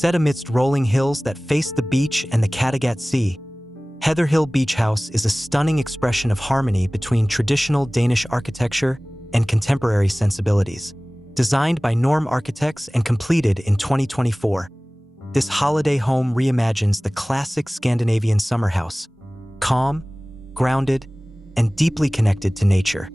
Set amidst rolling hills that face the beach and the Kattegat Sea, Heatherhill Beach House is a stunning expression of harmony between traditional Danish architecture and contemporary sensibilities. Designed by Norm Architects and completed in 2024, this holiday home reimagines the classic Scandinavian summer house, calm, grounded, and deeply connected to nature.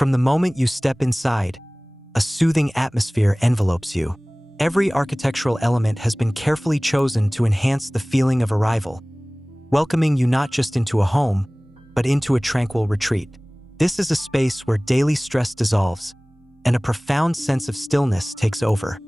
From the moment you step inside, a soothing atmosphere envelopes you. Every architectural element has been carefully chosen to enhance the feeling of arrival, welcoming you not just into a home, but into a tranquil retreat. This is a space where daily stress dissolves and a profound sense of stillness takes over.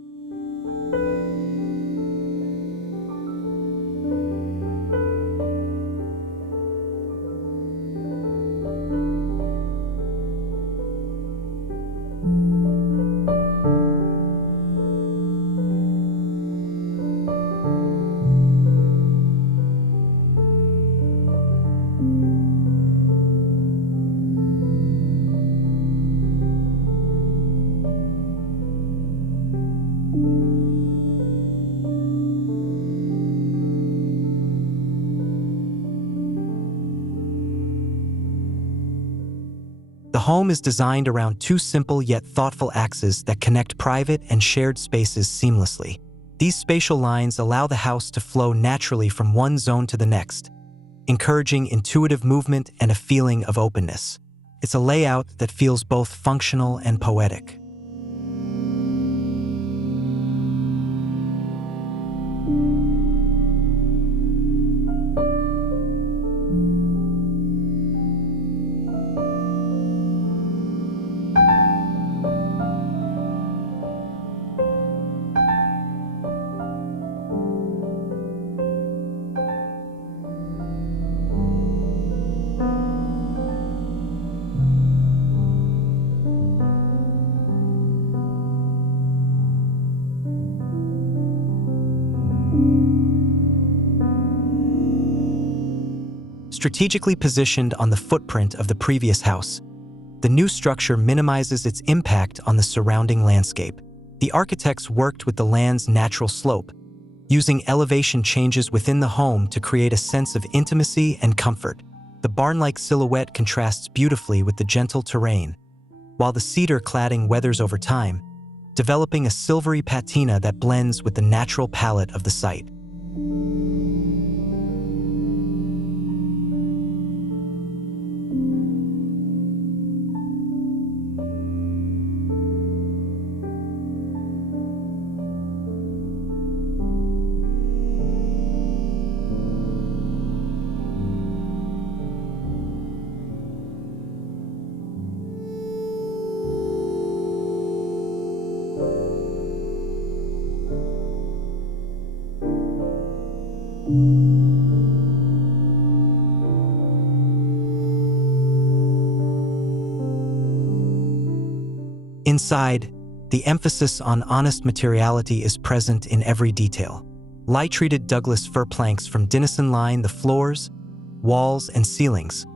The home is designed around two simple yet thoughtful axes that connect private and shared spaces seamlessly. These spatial lines allow the house to flow naturally from one zone to the next, encouraging intuitive movement and a feeling of openness. It's a layout that feels both functional and poetic. Strategically positioned on the footprint of the previous house, the new structure minimizes its impact on the surrounding landscape. The architects worked with the land's natural slope, using elevation changes within the home to create a sense of intimacy and comfort. The barn-like silhouette contrasts beautifully with the gentle terrain, while the cedar cladding weathers over time, developing a silvery patina that blends with the natural palette of the site. Inside, the emphasis on honest materiality is present in every detail. Light-treated Douglas Fir planks from Danish line the floors, walls, and ceilings,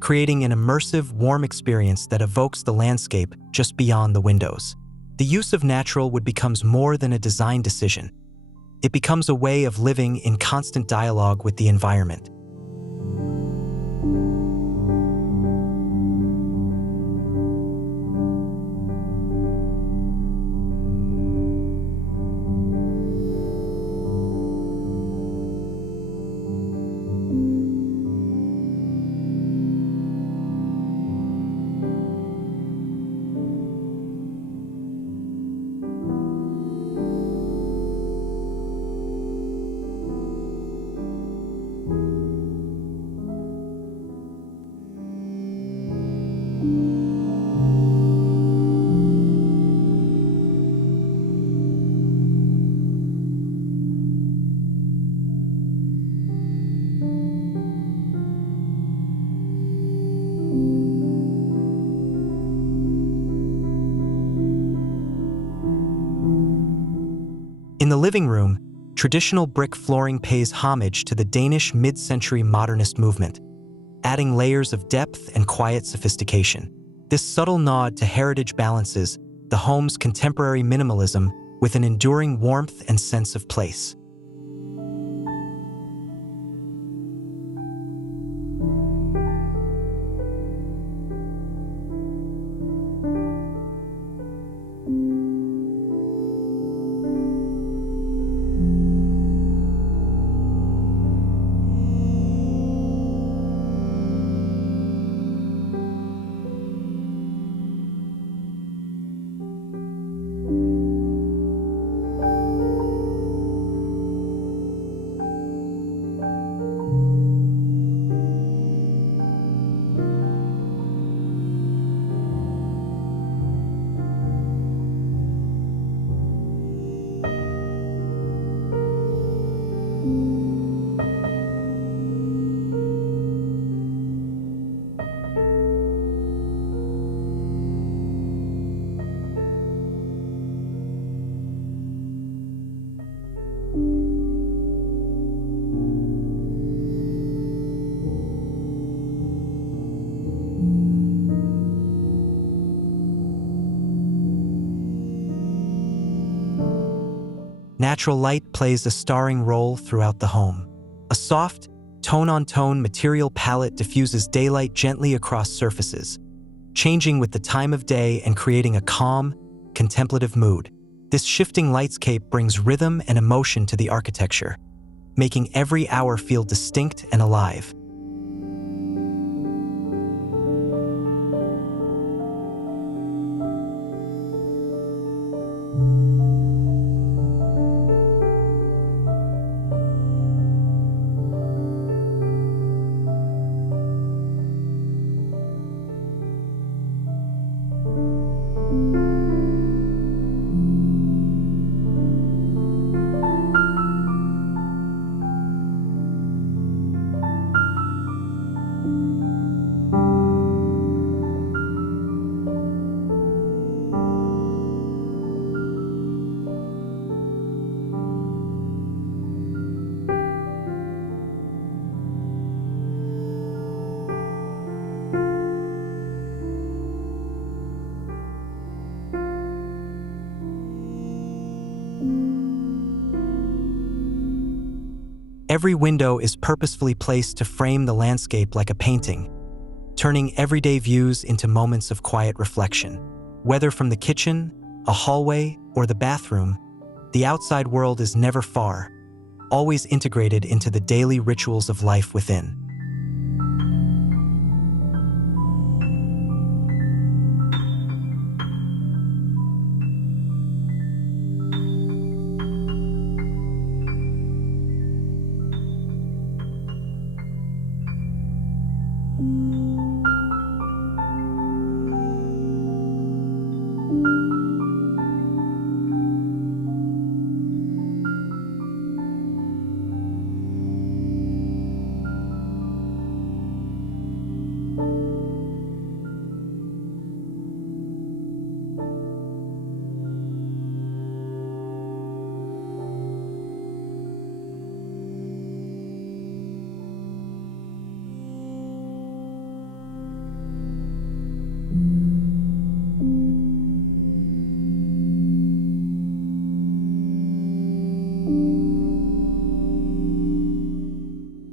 creating an immersive, warm experience that evokes the landscape just beyond the windows. The use of natural wood becomes more than a design decision. It becomes a way of living in constant dialogue with the environment. the living room, traditional brick flooring pays homage to the Danish mid-century modernist movement, adding layers of depth and quiet sophistication. This subtle nod to heritage balances the home's contemporary minimalism with an enduring warmth and sense of place. Natural light plays a starring role throughout the home. A soft, tone-on-tone material palette diffuses daylight gently across surfaces, changing with the time of day and creating a calm, contemplative mood. This shifting lightscape brings rhythm and emotion to the architecture, making every hour feel distinct and alive. Every window is purposefully placed to frame the landscape like a painting, turning everyday views into moments of quiet reflection. Whether from the kitchen, a hallway, or the bathroom, the outside world is never far, always integrated into the daily rituals of life within.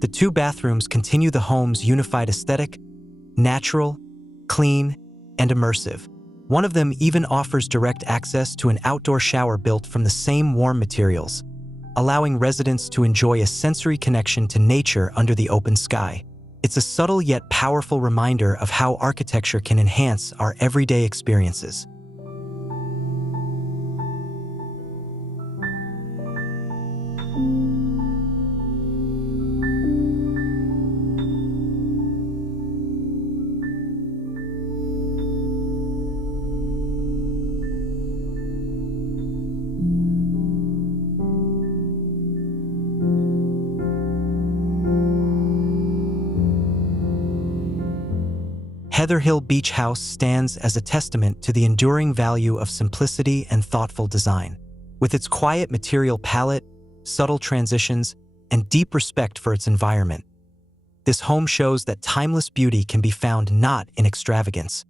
The two bathrooms continue the home's unified aesthetic: natural, clean, and immersive. One of them even offers direct access to an outdoor shower built from the same warm materials, allowing residents to enjoy a sensory connection to nature under the open sky. It's a subtle yet powerful reminder of how architecture can enhance our everyday experiences. Heatherhill Beach House stands as a testament to the enduring value of simplicity and thoughtful design. With its quiet material palette, subtle transitions, and deep respect for its environment, this home shows that timeless beauty can be found not in extravagance,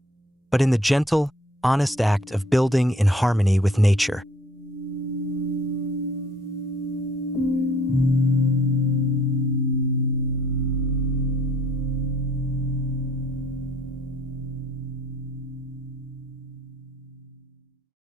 but in the gentle, honest act of building in harmony with nature.